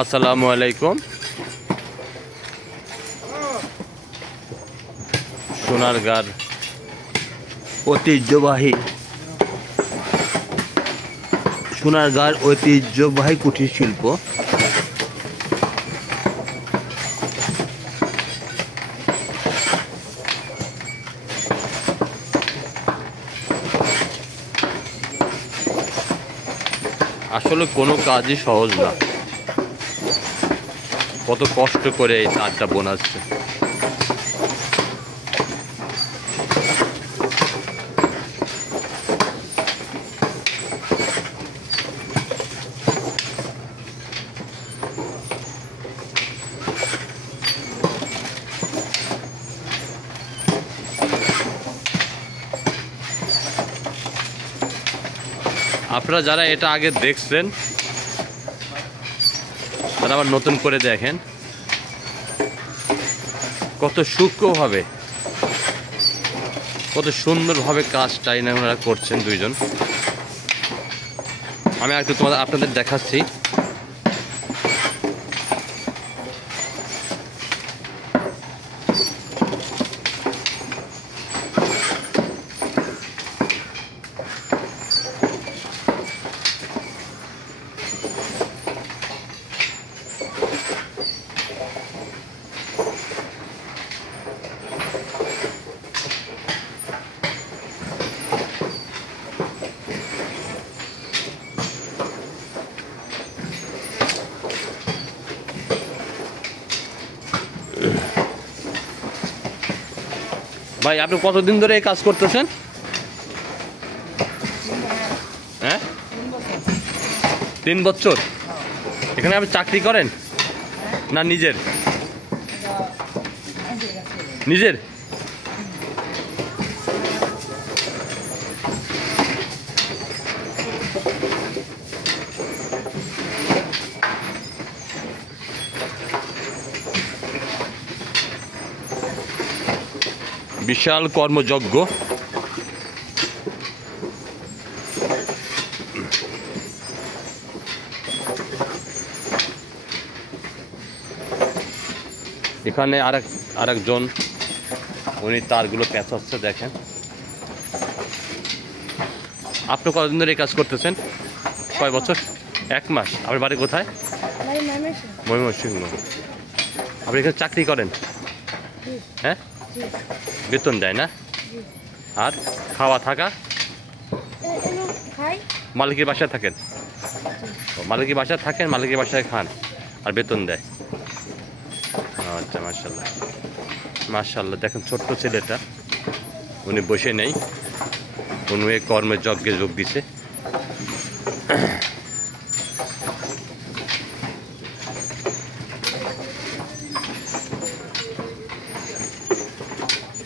আসসালামু আলাইকুম। সোনারগাঁর ঐতিহ্যবাহী কুটির শিল্প। আসলে কোনো কাজই সহজ না, কত কষ্ট করে এই তারটা বোনাচ্ছে। আপনারা যারা এটা আগে দেখছেন তারা আবার নতুন করে দেখেন কত সূক্ষ্মভাবে, কত সুন্দরভাবে কাজটা ওনারা করছেন দুইজন। আমি একটু আপনাদের দেখাচ্ছি। ভাই, আপনি কতদিন ধরে এই কাজ করতেছেন? হ্যাঁ, 3 বছর। এখানে আপনি চাকরি করেন না নিজের? বিশাল কর্মযজ্ঞ। এখানে আরেকজন উনি তারগুলো পেঁচাচ্ছে, দেখেন। আপনি কতদিন ধরে এই কাজ করতেছেন? কয় বছর? 1 মাস। আপনার বাড়ি কোথায়? ময়মনসিংহ। আপনি এখানে চাকরি করেন? হ্যাঁ, বেতন দেয় না? আর খাওয়া থাকা? মালিকের বাসায় থাকেন? মালিকের বাসায় থাকেন, মালিকের বাসায় খান আর বেতন দেয়। আচ্ছা, মাশাআল্লাহ মাশাআল্লাহ। দেখেন ছোট্ট ছেলেটা, উনি বসে নেই, উনি এই কর্মের যজ্ঞে যোগ দিছে।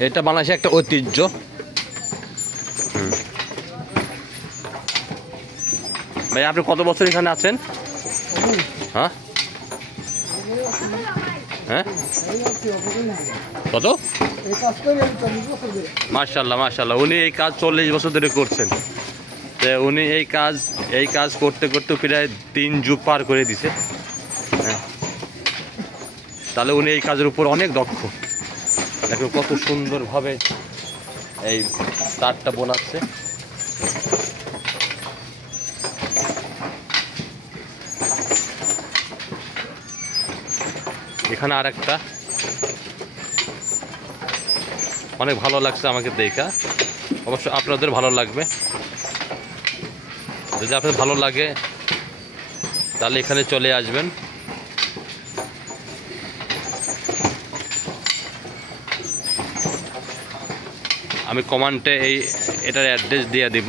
এটা বাংলাদেশের একটা ঐতিহ্য। ভাই, আপনি কত বছর এখানে আছেন? হ্যাঁ হ্যাঁ, কত? মাশাআল্লাহ মাশাআল্লাহ। উনি এই কাজ 40 বছর ধরে করছেন। উনি এই কাজ করতে করতে প্রায় 3 যুগ পার করে দিছে। হ্যাঁ, তাহলে উনি এই কাজের উপর অনেক দক্ষ। দেখো কত সুন্দরভাবে এই তারটা বোনাচ্ছে। এখানে আরেকটা, অনেক ভালো লাগছে আমাকে দেখা। অবশ্য আপনাদের ভালো লাগবে। যদি আপনাদের ভালো লাগে তাহলে এখানে চলে আসবেন। আমি কমেন্টে এটার অ্যাড্রেস দিয়ে দিব।